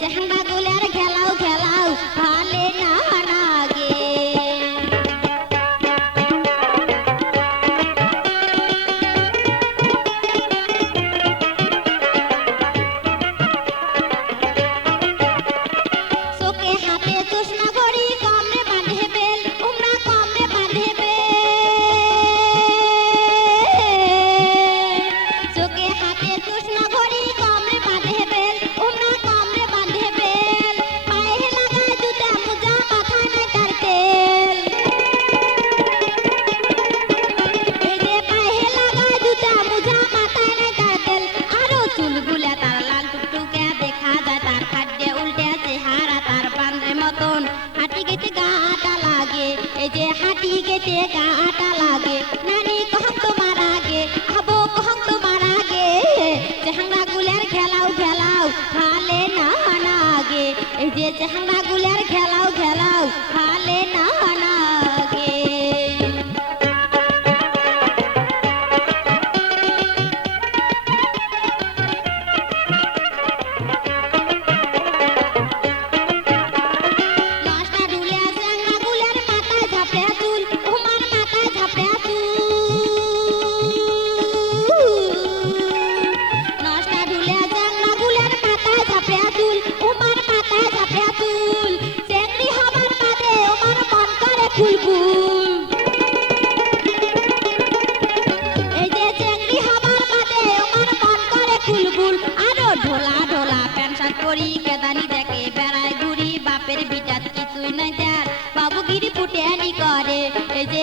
জাহাঙ্গা গুলার খেলাও খেলাও ভালে না লাগে চোখে হাতে চশমা ঘড়ি কমরে বাঁধে বেল উমরা কমরে বাঁধে বেল চোখে হাতে চশমা ঘড়ি কমরে বাঁধে বেল উমরা কমরে বাঁধে বেল পায়ে লাগায় জুতা মোজা মাথায় নাই তার তেল এই যে পায়ে লাগায় জুতা মোজা মাথায় নাই তার তেল আরো চুলগুলা তার লাল টুকটুকে দেখা যায় তার খাদ্যে উল্টে চেহারা তার বান্ধে মতন হাঁটি গেতে গাটা লাগে এই যে হাঁটি গেতে গাটা লাগে নানি কহম তোমার আগে আবো কহম তোমার আগে জাহাঙ্গা গুলার খেলাও খেলাও ভালে না লাগে এই যে জাহাঙ্গা গুলার খেলাও খেলাও ভালে না লাগে নষ্টা ঢুলে জাহাঙ্গা গুলার মাথায় ঝাপড়ে চুল উমার মাথায় ঝাপড়ে চুল নষ্টা ঢুলে জাহাঙ্গা গুলার মাথায় ঝাপড়ে চুল উমার মাথায় ঝাপড়ে চুল চেংড়ি হবার বাদে উমার মন করে ফুলফুল এই যে চেংড়ি হবার বাদে উমার মন করে ফুলফুল আরো ঢোলা ঢোলা প্যান্ট শার্ট পরি কেদানি দেখে বেড়ায় ঘুরি বাপের বিটাত কিছুই নাই তার বাবুগিরি ফুটেনি করে এই যে